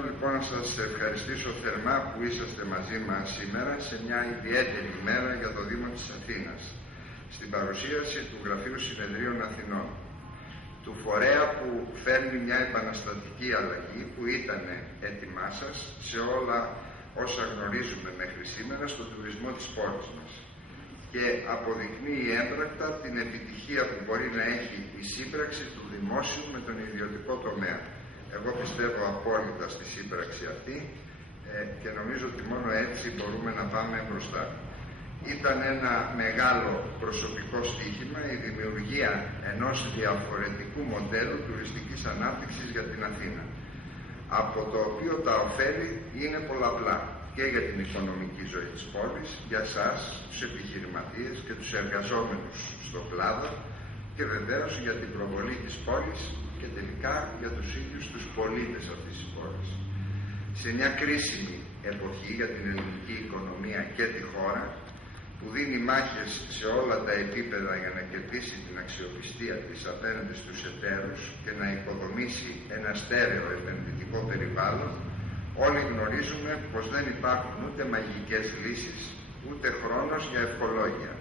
θέλω λοιπόν να σας ευχαριστήσω θερμά που είσαστε μαζί μας σήμερα σε μια ιδιαίτερη ημέρα για το Δήμο της Αθήνας, στην παρουσίαση του Γραφείου Συνεδρίων Αθηνών, του φορέα που φέρνει μια επαναστατική αλλαγή που ήταν έτοιμά σας σε όλα όσα γνωρίζουμε μέχρι σήμερα στον τουρισμό της πόλης μας και αποδεικνύει έμπρακτα την επιτυχία που μπορεί να έχει η σύμπραξη του δημόσιου με τον ιδιωτικό τομέα. Εγώ πιστεύω απόλυτα στη σύμπραξη αυτή και νομίζω ότι μόνο έτσι μπορούμε να πάμε μπροστά. Ήταν ένα μεγάλο προσωπικό στοίχημα η δημιουργία ενός διαφορετικού μοντέλου τουριστικής ανάπτυξης για την Αθήνα, από το οποίο τα ωφέλη είναι πολλαπλά και για την οικονομική ζωή της πόλης, για εσάς, τους επιχειρηματίες και τους εργαζόμενους στον κλάδο και βεβαίως για την προβολή της πόλης και τελικά για τους ίδιους τους πολίτες αυτής της πόλης. Σε μια κρίσιμη εποχή για την ελληνική οικονομία και τη χώρα, που δίνει μάχες σε όλα τα επίπεδα για να κερδίσει την αξιοπιστία της απέναντι στους εταίρους και να οικοδομήσει ένα στέρεο επενδυτικό περιβάλλον, όλοι γνωρίζουμε πως δεν υπάρχουν ούτε μαγικές λύσεις, ούτε χρόνος για ευχολόγια.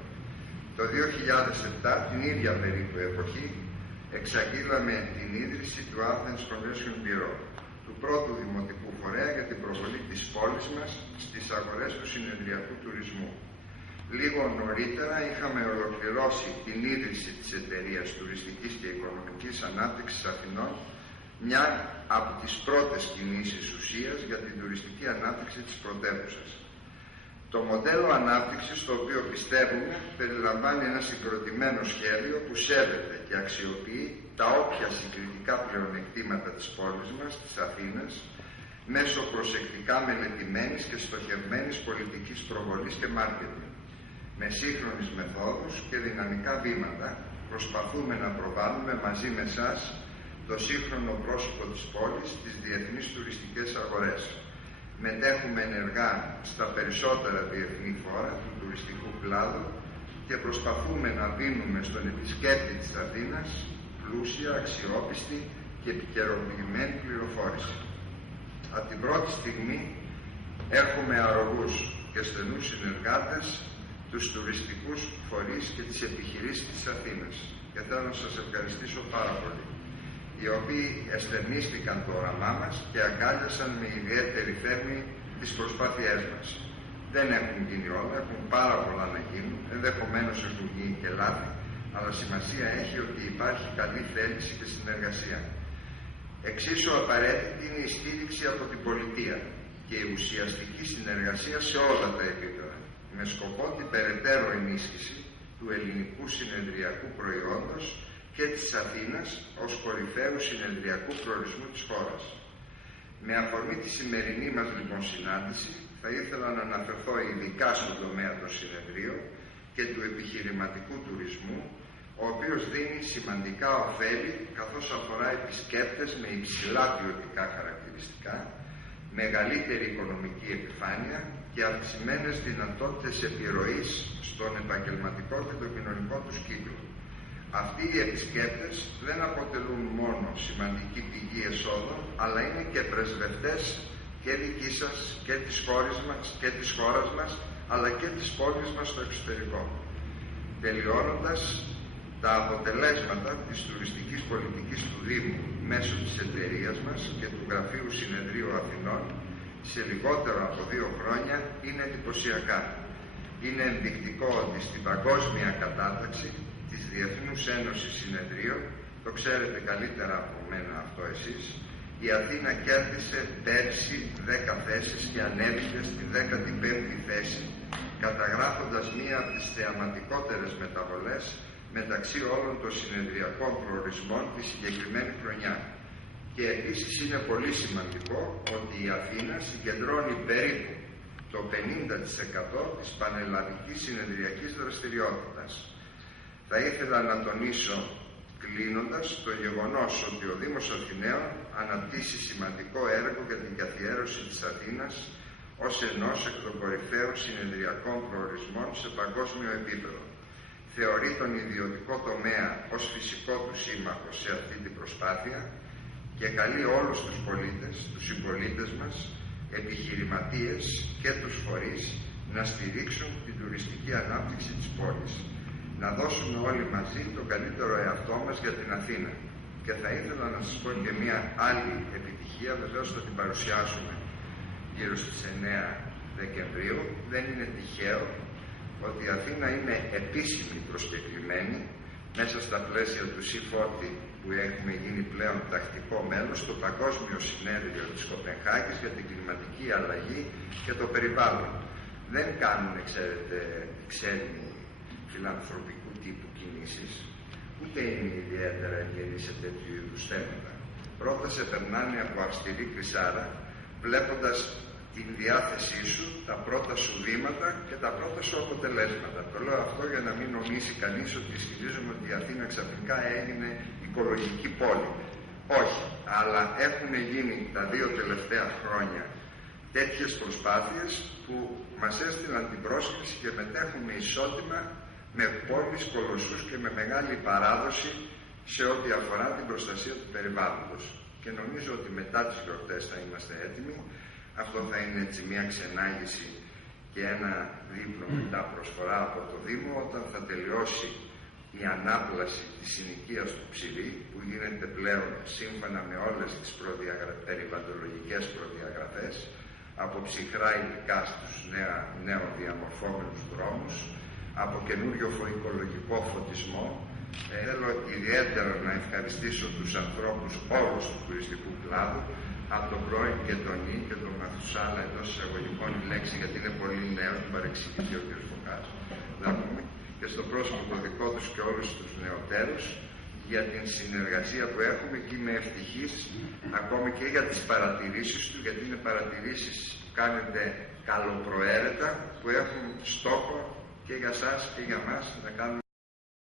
Το 2007, την ίδια περίπου εποχή, εξαγγείλαμε την ίδρυση του Athens Convention Bureau, του πρώτου δημοτικού φορέα για την προβολή της πόλης μας στις αγορές του συνεδριακού τουρισμού. Λίγο νωρίτερα είχαμε ολοκληρώσει την ίδρυση της Εταιρείας Τουριστικής και Οικονομικής Ανάπτυξης Αθηνών, μια από τις πρώτες κινήσεις ουσίας για την τουριστική ανάπτυξη της πρωτεύουσας. Το μοντέλο ανάπτυξης, το οποίο πιστεύουμε, περιλαμβάνει ένα συγκροτημένο σχέδιο που σέβεται και αξιοποιεί τα όποια συγκριτικά πλεονεκτήματα της πόλης μας, της Αθήνας, μέσω προσεκτικά μελετημένης και στοχευμένης πολιτικής προβολής και μάρκετινγκ. Με σύγχρονες μεθόδους και δυναμικά βήματα προσπαθούμε να προβάλλουμε μαζί με εσάς το σύγχρονο πρόσωπο της πόλης στις διεθνείς τουριστικές αγορές. Μετέχουμε ενεργά στα περισσότερα διεθνή φόρα του τουριστικού κλάδου και προσπαθούμε να δίνουμε στον επισκέπτη της Αθήνας πλούσια, αξιόπιστη και επικαιροποιημένη πληροφόρηση. Από την πρώτη στιγμή έχουμε αρρωγούς και στενούς συνεργάτες τους τουριστικούς φορείς και τις επιχειρήσεις της Αθήνας και θέλω να σας ευχαριστήσω πάρα πολύ, οι οποίοι εστερνίστηκαν το όραμά μας και αγκάλιασαν με ιδιαίτερη θέρμη τις προσπάθειές μας. Δεν έχουν γίνει όλα, έχουν πάρα πολλά να γίνουν, ενδεχομένως έχουν γίνει και λάθη, αλλά σημασία έχει ότι υπάρχει καλή θέληση και συνεργασία. Εξίσου απαραίτητη είναι η στήριξη από την πολιτεία και η ουσιαστική συνεργασία σε όλα τα επίπεδα, με σκοπό την περαιτέρω ενίσχυση του ελληνικού συνεδριακού προϊόντος και της Αθήνας ως κορυφαίου συνεδριακού προορισμού της χώρας. Με αφορμή τη σημερινή μας λοιπόν συνάντηση, θα ήθελα να αναφερθώ ειδικά στον τομέα των συνεδρίων και του επιχειρηματικού τουρισμού, ο οποίος δίνει σημαντικά ωφέλη καθώς αφορά επισκέπτες με υψηλά ποιοτικά χαρακτηριστικά, μεγαλύτερη οικονομική επιφάνεια και αυξημένες δυνατότητες επιρροής στον επαγγελματικό και τον κοινωνικό τους κύκλο. Αυτοί οι επισκέπτες δεν αποτελούν μόνο σημαντική πηγή εσόδων, αλλά είναι και πρεσβευτές και δική σας και της χώρας μας, αλλά και της πόλης μας στο εξωτερικό. Τελειώνοντας, τα αποτελέσματα της τουριστικής πολιτικής του Δήμου μέσω της εταιρείας μας και του Γραφείου Συνεδρίου Αθηνών σε λιγότερο από 2 χρόνια είναι εντυπωσιακά. Είναι ενδεικτικό ότι στην παγκόσμια κατάταξη της Διεθνούς Ένωσης Συνεδρίων, το ξέρετε καλύτερα από μένα αυτό εσείς, η Αθήνα κέρδισε πέρσι 10 θέσεις και ανέβηκε στην 15η θέση, καταγράφοντας μία από τις θεαματικότερες μεταβολές μεταξύ όλων των συνεδριακών προορισμών τη συγκεκριμένη χρονιά. Και επίσης είναι πολύ σημαντικό ότι η Αθήνα συγκεντρώνει περίπου το 50% της πανελλαδικής συνεδριακής δραστηριότητας. Θα ήθελα να τονίσω κλείνοντας το γεγονός ότι ο Δήμος Αθηναίων αναπτύσσει σημαντικό έργο για την καθιέρωση της Αθήνας ως ενός εκ των κορυφαίων συνεδριακών προορισμών σε παγκόσμιο επίπεδο. Θεωρεί τον ιδιωτικό τομέα ως φυσικό του σύμμαχο σε αυτή την προσπάθεια και καλεί όλους τους πολίτες, τους συμπολίτες μας, επιχειρηματίες και τους φορείς να στηρίξουν την τουριστική ανάπτυξη της πόλης. Να δώσουμε όλοι μαζί το καλύτερο εαυτό μας για την Αθήνα. Και θα ήθελα να σας πω και μια άλλη επιτυχία, βεβαίως θα την παρουσιάσουμε γύρω στις 9 Δεκεμβρίου. Δεν είναι τυχαίο ότι η Αθήνα είναι επίσημη προσκεκλημένη μέσα στα πλαίσια του C40 που έχουμε γίνει πλέον τακτικό μέλος στο Παγκόσμιο Συνέδριο της Κοπενχάγης για την κλιματική αλλαγή και το περιβάλλον. Δεν κάνουν, ξέρετε, ξένοι φιλανθρωπικού τύπου κινήσεις, ούτε είναι ιδιαίτερα ευγενείς σε τέτοιου είδους θέματα. Πρώτα σε περνάνε από αυστηρή κρυσάρα, βλέποντας την διάθεσή σου, τα πρώτα σου βήματα και τα πρώτα σου αποτελέσματα. Το λέω αυτό για να μην νομίσει κανείς ότι ισχυρίζουμε ότι η Αθήνα ξαφνικά έγινε οικολογική πόλη. Όχι, αλλά έχουν γίνει τα 2 τελευταία χρόνια τέτοιες προσπάθειες που μας έστειλαν την πρόσκληση και μετέχουμε ισότιμα με πόλεις, κολοσσούς και με μεγάλη παράδοση σε ό,τι αφορά την προστασία του περιβάλλοντος. Και νομίζω ότι μετά τις γιορτές θα είμαστε έτοιμοι. Αυτό θα είναι έτσι μια ξενάγηση και ένα δίπλο μετά προσφορά από το Δήμο όταν θα τελειώσει η ανάπλαση της συνοικίας του Ψηρή που γίνεται πλέον σύμφωνα με όλες τις περιβαλλοντολογικές προδιαγραφές από ψυχρά υλικά στους νέο διαμορφόμενους δρόμους, από καινούριο οικολογικό φωτισμό. Θέλω ιδιαίτερα να ευχαριστήσω τους ανθρώπους όλους του τουριστικού κλάδου, από τον πρώην και τον Νι και τον Μαθουσάλα, εντός εισαγωγικών η λέξη, γιατί είναι πολύ νέο, την παρεξηγηθεί ο κ. Φωκάς, να πούμε, και στο πρόσωπο το δικό τους και όλους τους νεοτέρους, για την συνεργασία που έχουμε και είμαι ευτυχής ακόμη και για τις παρατηρήσεις του, γιατί είναι παρατηρήσεις που κάνετε καλοπροαίρετα, που έχουν στόχο και για σας και για μας να κάνουμε